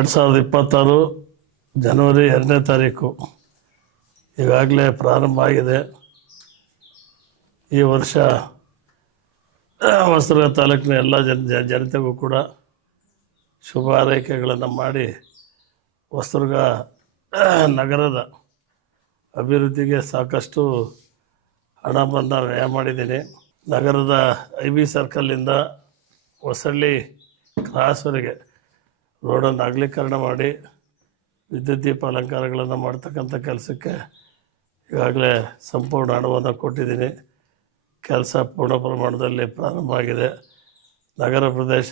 2026 ಜನವರಿ 2ನೇ ತಾರೀಕು ಈಗಾಗಲೇ ಪ್ರಾರಂಭ ಆಗಿದೆ. ಈ ವರ್ಷ ಹೊಸದುರ್ಗ ತಾಲೂಕಿನ ಎಲ್ಲ ಜನತೆಗೂ ಕೂಡ ಶುಭ ಹಾರೈಕೆಗಳನ್ನು ಮಾಡಿ ಹೊಸದುರ್ಗ ನಗರದ ಅಭಿವೃದ್ಧಿಗೆ ಸಾಕಷ್ಟು ಹಣವನ್ನು ವ್ಯಯ ಮಾಡಿದ್ದೀನಿ. ನಗರದ IB ಸರ್ಕಲ್ಲಿಂದ ಹೊಸಳ್ಳಿ ಕ್ರಾಸ್ವರೆಗೆ ರೋಡನ್ನು ಅಗಲೀಕರಣ ಮಾಡಿ ವಿದ್ಯುತ್ ದೀಪ ಅಲಂಕಾರಗಳನ್ನು ಮಾಡ್ತಕ್ಕಂಥ ಕೆಲಸಕ್ಕೆ ಈಗಾಗಲೇ ಸಂಪೂರ್ಣ ಹಣವನ್ನು ಕೊಟ್ಟಿದ್ದೀನಿ. ಕೆಲಸ ಪೂರ್ಣ ಪ್ರಮಾಣದಲ್ಲಿ ಪ್ರಾರಂಭ ಆಗಿದೆ. ನಗರ ಪ್ರದೇಶ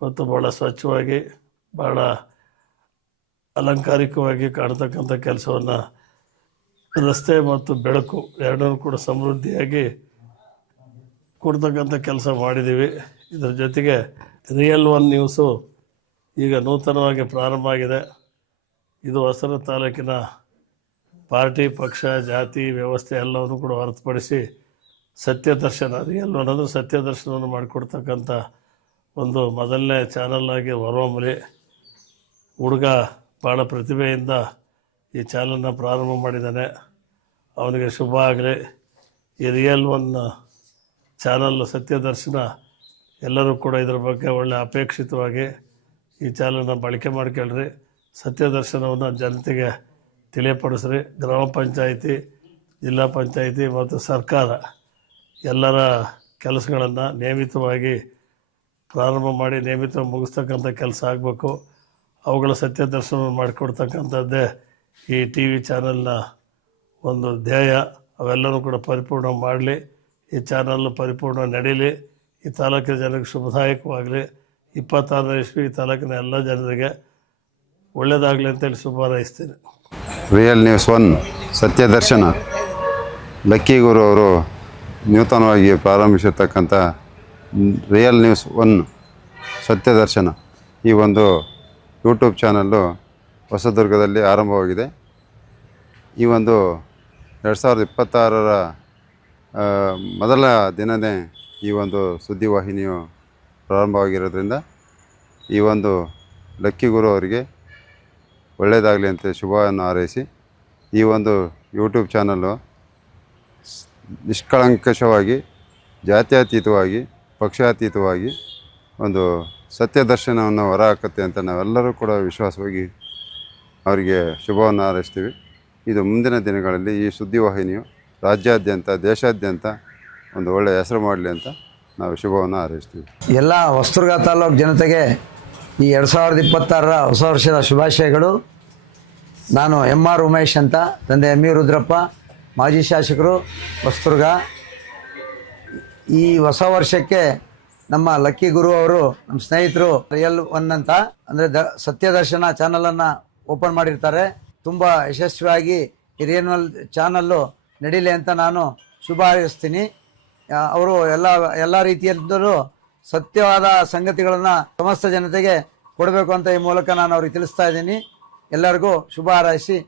ಇವತ್ತು ಭಾಳ ಸ್ವಚ್ಛವಾಗಿ ಭಾಳ ಅಲಂಕಾರಿಕವಾಗಿ ಕಾಣ್ತಕ್ಕಂಥ ಕೆಲಸವನ್ನು ರಸ್ತೆ ಮತ್ತು ಬೆಳಕು ಎರಡನ್ನೂ ಕೂಡ ಸಮೃದ್ಧಿಯಾಗಿ ಕೊಡ್ತಕ್ಕಂಥ ಕೆಲಸ ಮಾಡಿದ್ದೀವಿ. ಇದರ ಜೊತೆಗೆ ರಿಯಲ್ ಒನ್ ನ್ಯೂಸು ಈಗ ನೂತನವಾಗಿ ಪ್ರಾರಂಭ ಆಗಿದೆ. ಇದು ಹೊಸದುರ್ಗ ತಾಲೂಕಿನ ಪಾರ್ಟಿ, ಪಕ್ಷ, ಜಾತಿ ವ್ಯವಸ್ಥೆ ಎಲ್ಲವನ್ನು ಕೂಡ ಹೊರತುಪಡಿಸಿ ಸತ್ಯದರ್ಶನ, ರಿಯಲ್ ಒನ್ ಅಂದರೆ ಸತ್ಯದರ್ಶನವನ್ನು ಮಾಡಿಕೊಡ್ತಕ್ಕಂಥ ಒಂದು ಮೊದಲನೇ ಚಾನಲ್ ಆಗಿ ಹೊರಹೊಮ್ಮಲಿ. ಹುಡುಗ ಭಾಳ ಪ್ರತಿಭೆಯಿಂದ ಈ ಚಾನಲ್ನ ಪ್ರಾರಂಭ ಮಾಡಿದ್ದಾನೆ. ಅವನಿಗೆ ಶುಭ ಆಗಲಿ. ಈ ರಿಯಲ್ ಒನ್ ಚಾನಲ್ ಸತ್ಯದರ್ಶನ ಎಲ್ಲರೂ ಕೂಡ ಇದರ ಬಗ್ಗೆ ಒಳ್ಳೆ ಅಪೇಕ್ಷಿತವಾಗಿ ಈ ಚಾನಲ್ನ ಬಳಕೆ ಮಾಡ್ಕೊಳ್ರಿ. ಸತ್ಯದರ್ಶನವನ್ನು ಜನತೆಗೆ ತಿಳಿಯಪಡಿಸ್ರಿ. ಗ್ರಾಮ ಪಂಚಾಯಿತಿ, ಜಿಲ್ಲಾ ಪಂಚಾಯಿತಿ ಮತ್ತು ಸರ್ಕಾರ ಎಲ್ಲರ ಕೆಲಸಗಳನ್ನು ನಿಯಮಿತವಾಗಿ ಪ್ರಾರಂಭ ಮಾಡಿ ನಿಯಮಿತವಾಗಿ ಮುಗಿಸ್ತಕ್ಕಂಥ ಕೆಲಸ ಆಗಬೇಕು. ಅವುಗಳ ಸತ್ಯದರ್ಶನ ಮಾಡಿಕೊಡ್ತಕ್ಕಂಥದ್ದೇ ಈ TV ಚಾನಲ್ನ ಒಂದು ಧ್ಯೇಯ. ಅವೆಲ್ಲವೂ ಕೂಡ ಪರಿಪೂರ್ಣ ಮಾಡಲಿ. ಈ ಚಾನಲ್ ಪರಿಪೂರ್ಣ ನಡೀಲಿ. ಈ ತಾಲೂಕಿನ ಜನರಿಗೆ ಶುಭದಾಯಕವಾಗಲಿ. 26ನೇ ಇಸ್ವಿ ಈ ತಾಲೂಕಿನ ಎಲ್ಲ ಜನರಿಗೆ ಒಳ್ಳೆಯದಾಗಲಿ ಅಂತೇಳಿ ಶುಭ ಹಾರೈಸ್ತೀನಿ. ರಿಯಲ್ ನ್ಯೂಸ್ ಒನ್ ಸತ್ಯದರ್ಶನ ಲಕ್ಕಿ ಗುರು ಅವರು ನೂತನವಾಗಿ ಪ್ರಾರಂಭಿಸಿರ್ತಕ್ಕಂಥ ರಿಯಲ್ ನ್ಯೂಸ್ ಒನ್ ಸತ್ಯದರ್ಶನ ಈ ಒಂದು ಯೂಟ್ಯೂಬ್ ಚಾನಲ್ಲು ಹೊಸದುರ್ಗದಲ್ಲಿ ಆರಂಭವಾಗಿದೆ. ಈ ಒಂದು 2026ರ ಮೊದಲ ದಿನವೇ ಈ ಒಂದು ಸುದ್ದಿವಾಹಿನಿಯು ಪ್ರಾರಂಭವಾಗಿರೋದ್ರಿಂದ ಈ ಒಂದು ಲಕ್ಕಿ ಗುರು ಅವರಿಗೆ ಒಳ್ಳೆಯದಾಗಲಿ ಅಂತ ಶುಭವನ್ನು ಹಾರೈಸಿ ಈ ಒಂದು ಯೂಟ್ಯೂಬ್ ಚಾನಲ್ಲು ನಿಷ್ಕಳಂಕಷವಾಗಿ, ಜಾತ್ಯತೀತವಾಗಿ, ಪಕ್ಷಾತೀತವಾಗಿ ಒಂದು ಸತ್ಯದರ್ಶನವನ್ನು ಹೊರಹಾಕುತ್ತೆ ಅಂತ ನಾವೆಲ್ಲರೂ ಕೂಡ ವಿಶ್ವಾಸವಾಗಿ ಅವರಿಗೆ ಶುಭವನ್ನು ಹಾರೈಸ್ತೀವಿ. ಇದು ಮುಂದಿನ ದಿನಗಳಲ್ಲಿ ಈ ಸುದ್ದಿವಾಹಿನಿಯು ರಾಜ್ಯಾದ್ಯಂತ, ದೇಶಾದ್ಯಂತ ಒಂದು ಒಳ್ಳೆಯ ಹೆಸರು ಮಾಡಲಿ ಅಂತ ನಾವು ಶುಭವನ್ನು ಹಾರೈಸ್ತೀವಿ. ಎಲ್ಲ ಹೊಸದುರ್ಗ ತಾಲೂಕು ಜನತೆಗೆ ಈ 2026ರ ಹೊಸ ವರ್ಷದ ಶುಭಾಶಯಗಳು. ನಾನು MR ಉಮೇಶ್ ಅಂತ, ತಂದೆ ME ರುದ್ರಪ್ಪ, ಮಾಜಿ ಶಾಸಕರು ಹೊಸದುರ್ಗ. ಈ ಹೊಸ ವರ್ಷಕ್ಕೆ ನಮ್ಮ ಲಕ್ಕಿ ಗುರು ಅವರು, ನಮ್ಮ ಸ್ನೇಹಿತರು ರಿಯಲ್ ಒನ್ ಅಂತ ಅಂದರೆ ಸತ್ಯದರ್ಶನ ಚಾನಲನ್ನು ಓಪನ್ ಮಾಡಿರ್ತಾರೆ. ತುಂಬ ಯಶಸ್ವಿಯಾಗಿ ಈ ರಿಯಲ್ ಒನ್ ಚಾನಲ್ಲು ನಡೀಲಿ ಅಂತ ನಾನು ಶುಭ ಹಾರೈಸ್ತೀನಿ. ಅವರು ಎಲ್ಲ ರೀತಿಯಲ್ಲೂ ಸತ್ಯವಾದ ಸಂಗತಿಗಳನ್ನು ಸಮಸ್ತ ಜನತೆಗೆ ಕೊಡಬೇಕು ಅಂತ ಈ ಮೂಲಕ ನಾನು ಅವ್ರಿಗೆ ತಿಳಿಸ್ತಾ ಇದ್ದೀನಿ. ಎಲ್ಲರಿಗೂ ಶುಭ ಹಾರೈಸಿ